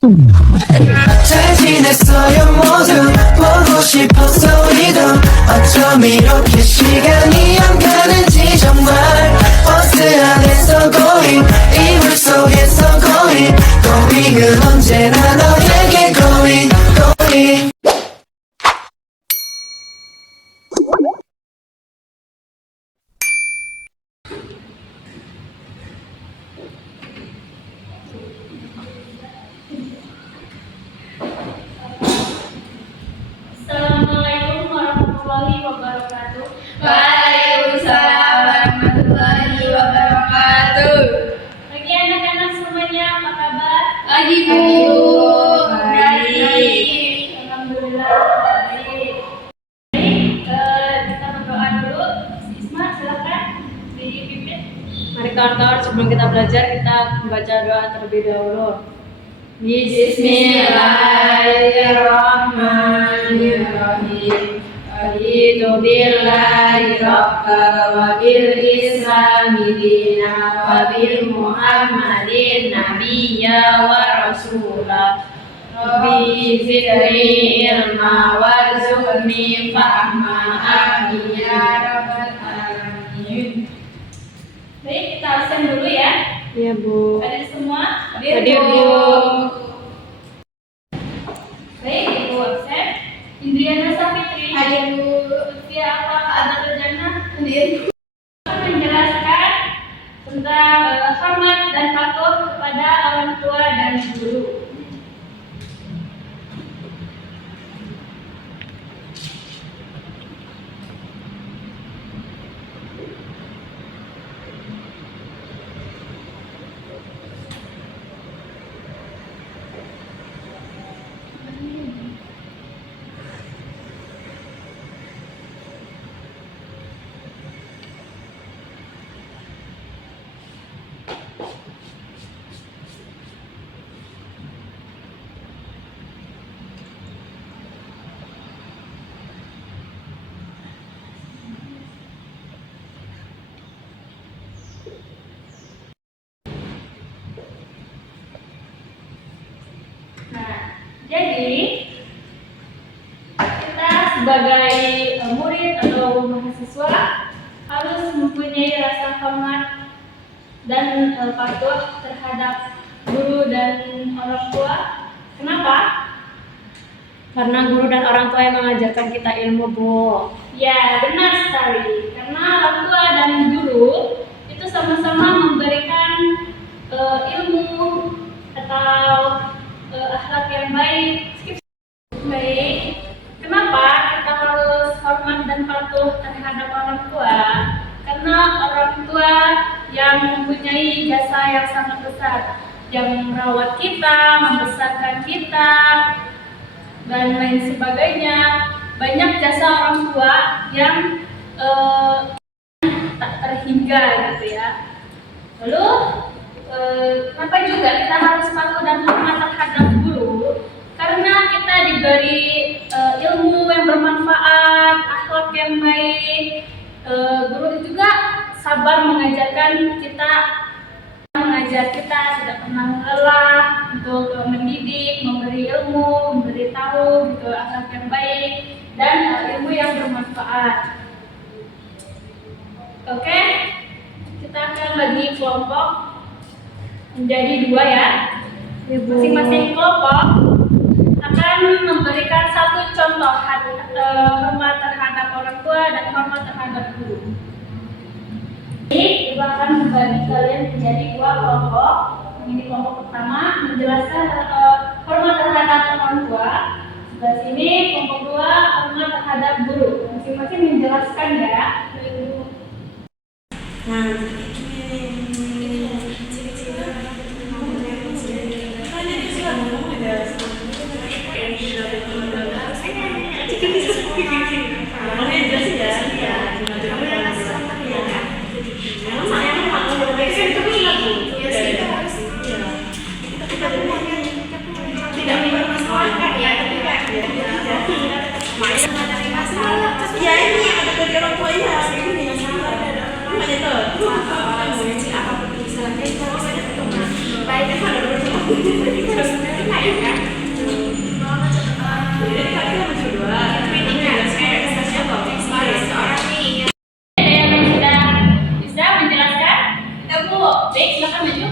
잘 지냈어요 모두 보고 싶었어 우리도 어쩜 이렇게 시간이 안 가는지 정말 버스 안에서 고잉 이불 속에서 고잉 고잉은 언제나 너에게 고잉 고잉 Assalamualaikum warahmatullahi wabarakatuh. Waalaikumsalam warahmatullahi wabarakatuh. Bagi anak-anak semuanya, apa kabar? Pagi Bu. Baik. Alhamdulillah. Baik. Kita berdoa dulu. Si Isma, silakan dipimpin. Mari kawan-kawan, sebelum kita belajar, kita membaca doa terlebih dahulu. Bismillahirrahmanirrahim. Raditu billahi rabba wa bil islami dina wa bil muhammadin nabiyya wa rasula. Rabbi zidni ilma warzuqni fahma. Amin ya rabbal alamin. Baik, kita absen dulu ya. Iya Bu. Hadir semua. Hadir Bu. Baik, Ibu absen. Indriana Safitri. Hadir Bu. Lutfia Alfa Jannah. Hadir. Menjelaskan tentang hormat dan patuh kepada orang tua dan guru. Nah, jadi kita sebagai murid atau mahasiswa harus mempunyai rasa hormat dan patuh terhadap guru dan orang tua. Kenapa? Karena guru dan orang tua yang mengajarkan kita ilmu, Bu. Ya, benar sekali. Karena orang tua dan guru itu sama-sama memberikan ilmu atau akhlak yang baik. Baik. Kenapa kita harus hormat dan patuh terhadap orang tua? Karena orang tua yang mempunyai jasa yang sangat besar, yang merawat kita, membesarkan kita, dan lain sebagainya. Banyak jasa orang tua yang tak terhingga gitu ya. Lalu kenapa juga kita harus patuh dan hormat terhadap guru? Karena kita diberi ilmu yang bermanfaat, akhlak yang baik. Guru juga sabar mengajar kita tidak pernah lelah untuk mendidik, memberi ilmu, memberi tahu gitu akhlak yang baik dan ilmu yang bermanfaat. Oke, kita akan bagi kelompok menjadi dua ya. Masing-masing kelompok akan memberikan satu contoh hormat terhadap orang tua dan hormat terhadap guru. Jadi, Ibu akan membagi kalian menjadi dua kelompok. Ini kelompok pertama menjelaskan hormat terhadap orang tua. Sebelah sini kelompok dua hormat terhadap guru. Masing-masing menjelaskan ya. Ya ini ada dari orang tuanya ini masalah ada namanya tuh Ada yang sudah bisa menjelaskan? Kita Bu. Baik, silakan maju.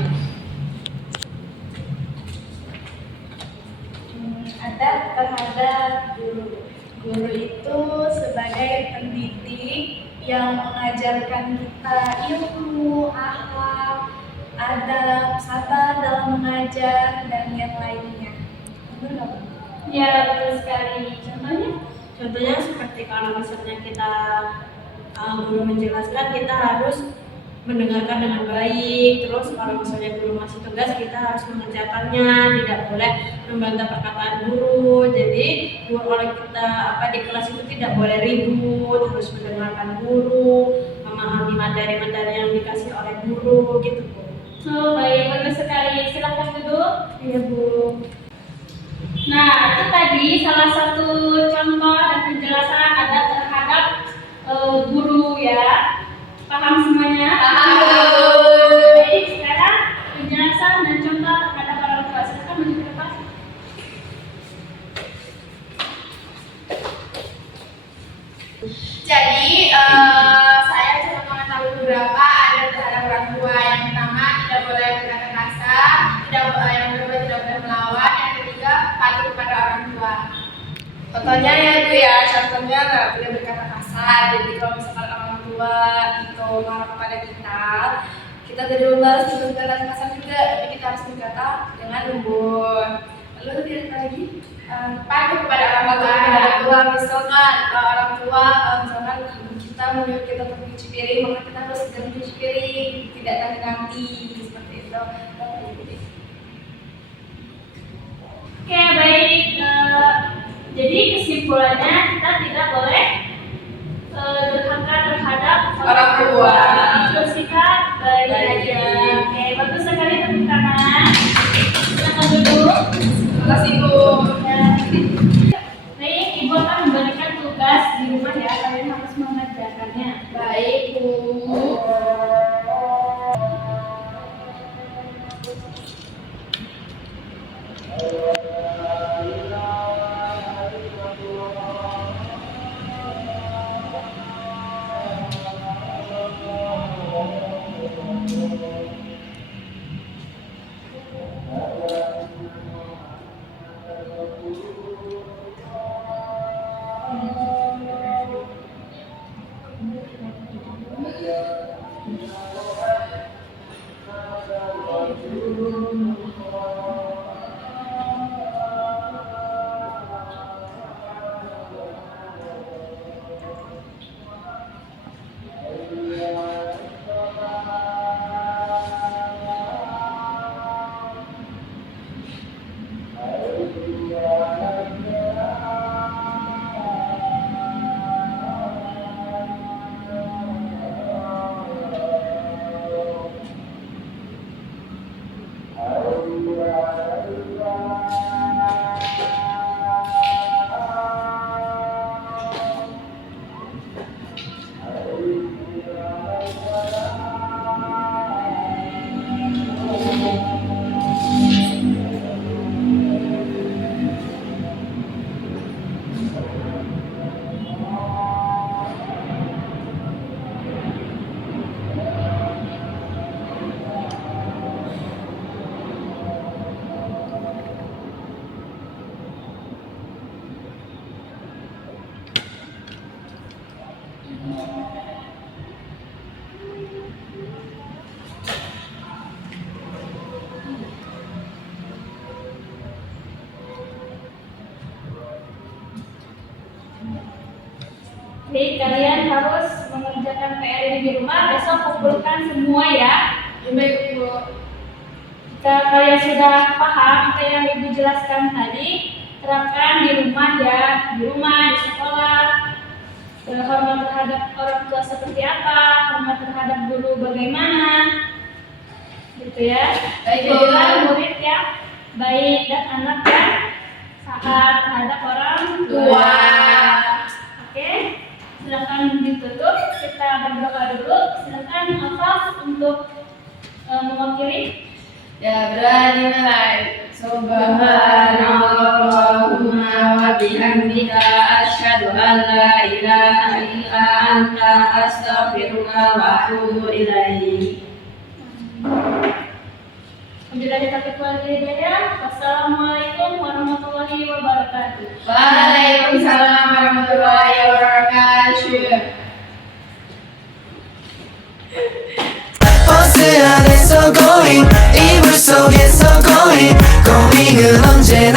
Adab terhadap guru. Guru itu sebagai pendidik yang mengajarkan kita ilmu, akhlak, adab, sabar dalam mengajar, dan yang lainnya. Benar nggak, Bu? Ya, betul sekali. Contohnya? Contohnya seperti kalau misalnya kita guru menjelaskan, kita harus mendengarkan dengan baik. Terus kalau misalnya guru masih tugas, kita harus mengerjakannya, tidak boleh membantah perkataan guru. Jadi kalau kita di kelas itu tidak boleh ribut, harus mendengarkan guru, memahami materi-materi yang dikasih oleh guru, gitu Bu. Oh, baik, bagus sekali. Silakan duduk. Iya Bu. Nah, itu tadi salah satu contoh dan penjelasan ada terhadap guru ya. Paham semuanya? Baik, sekarang penjelasan dan contoh terhadap orang tua. Silakan maju ke depan. Jadi saya coba mengetahui beberapa adab terhadap orang tua. Yang pertama, tidak boleh berkata kasar. Yang kedua, tidak boleh melawan. Yang ketiga, patuh kepada orang tua. Contohnya ya Bu ya, contohnya nggak boleh berkata kasar. Jadi kalau misalkan orang tua itu marah kepada kita, kita tidak membalas dengan berkata kasar juga, tapi kita harus berkata dengan lembut. Lalu tidak lagi patuh kepada orang tua. Misalkan orang tua misalkan ibu kita menyuruh kita untuk mencuci piring, maka kita harus segera mencuci piring, tidak nanti seperti itu. Oke, baik. Jadi kesimpulannya kita tidak boleh durhaka terhadap Orang tua. Bersikap baik aja. Oke, bagus sekali tepuk tangan. Silakan duduk. Terima kasih Bu. Baik, Ibu akan memberikan tugas di rumah ya. Kalian harus mengerjakannya. Baik Bu. Jadi kalian harus mengerjakan PR ini di rumah. Besok kumpulkan semua ya. Baik Bu. Jika kalian sudah paham apa yang Ibu jelaskan tadi, terapkan di rumah ya. Di rumah, di sekolah. Hormat terhadap orang tua seperti apa, hormat terhadap guru bagaimana, gitu ya. Baik, Bu. Jadilah murid yang baik dan anak yang taat terhadap orang tua. Oke, silakan ditutup. Kita berdoa dulu. Silakan Afaf untuk mewakili. Ya berani mulai. Subhanallahumma wa bihamdika asyhadu an la ilaha illa anta astaghfiruka wa atubu ilaik. Wassalamualaikum warahmatullahi wabarakatuh. Waalaikumsalam warahmatullahi wabarakatuh. 버스 안에서 going 이불 속에서 going going은 언제